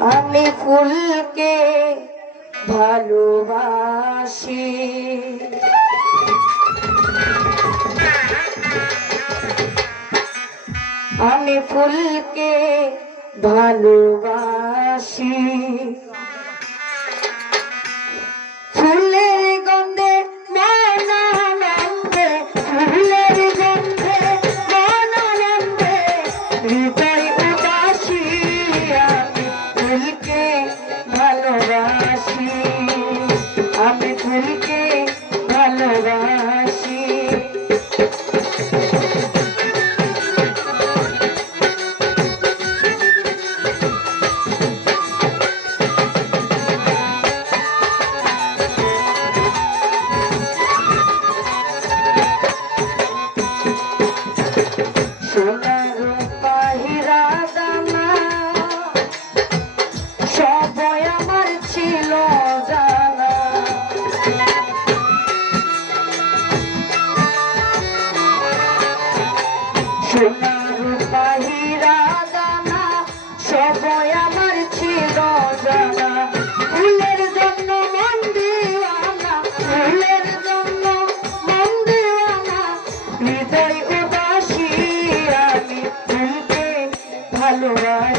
আমি ফুলকে ভালোবাসি। আমি ফুলকে ভালোবাসি। সোনার সোনার পাহিরা দানা সবই জানা। ফুলের জন্য মন দিওয়ানা, ফুলের জন্য মন দিওয়ানা। হৃদয় উদাসী আমি ফুলকে ভালোবাসি।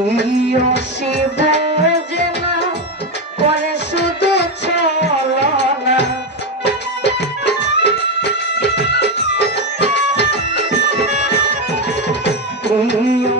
প্রিয় শিবে না করে শুধু চল না। শিব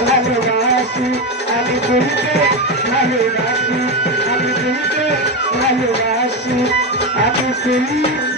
ভালোবাসি আমি ফুলকে ভালোবাসি আমি ফুলকে ভালোবাসি আমি ফুল